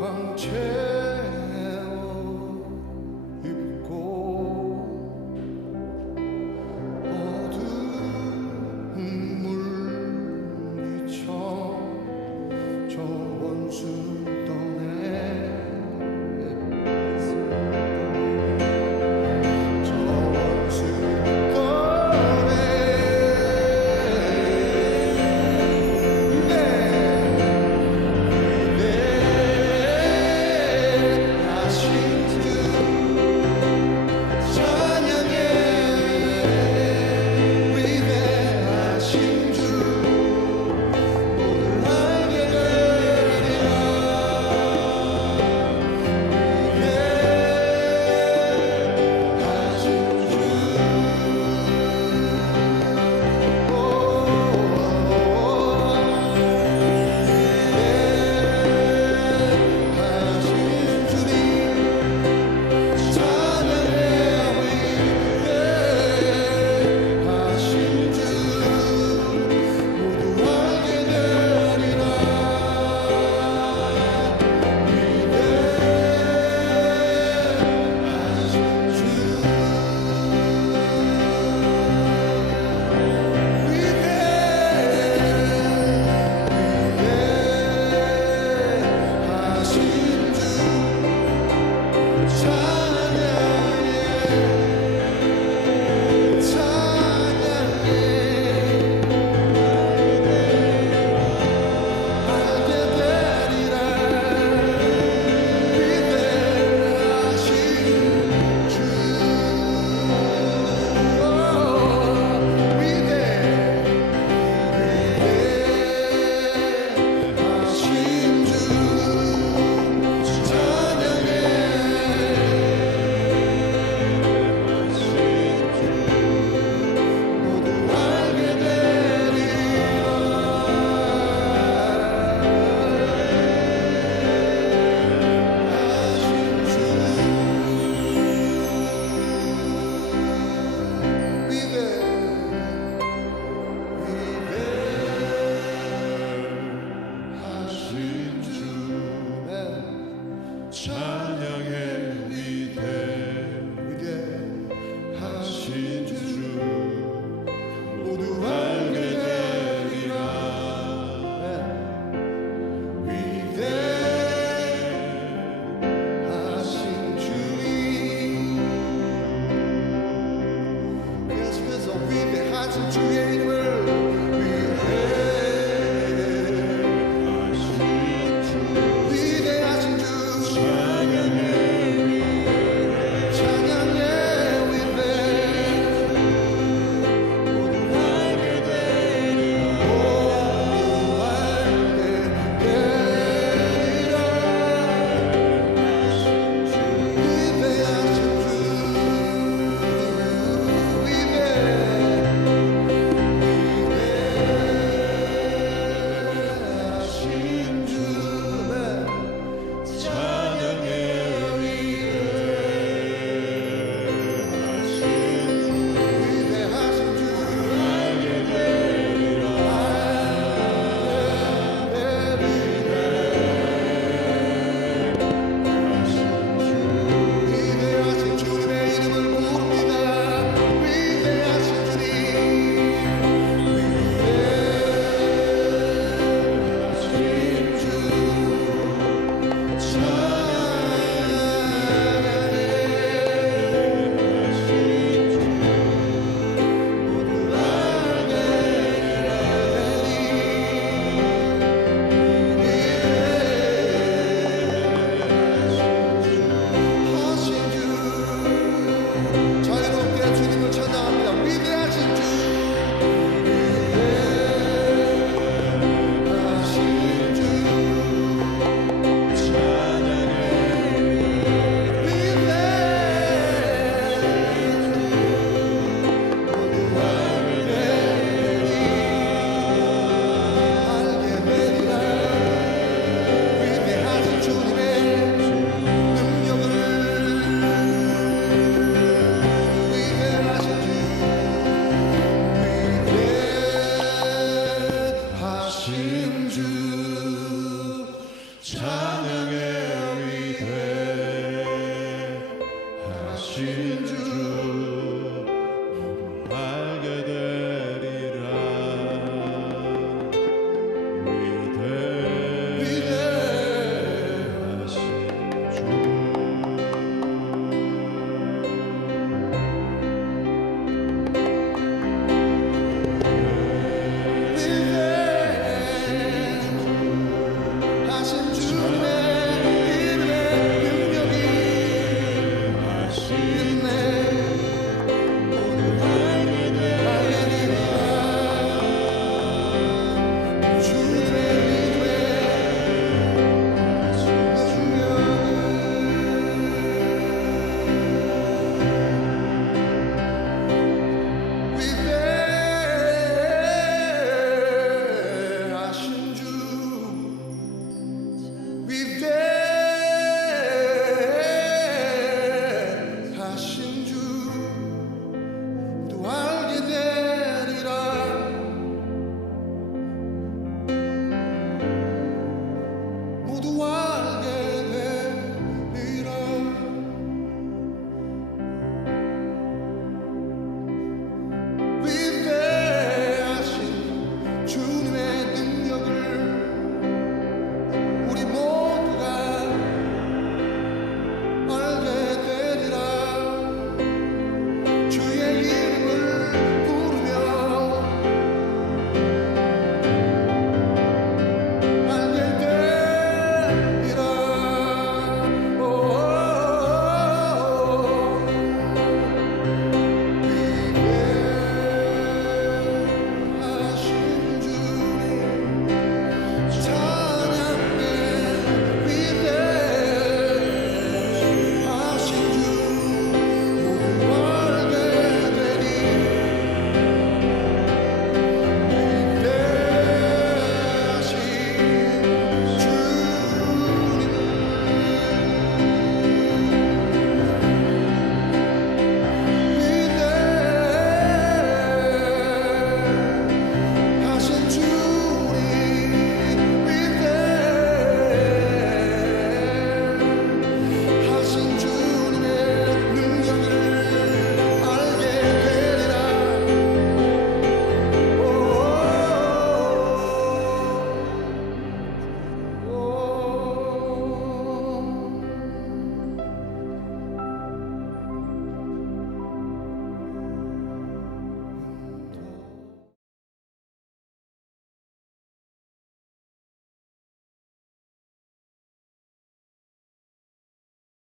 忘却 Who child.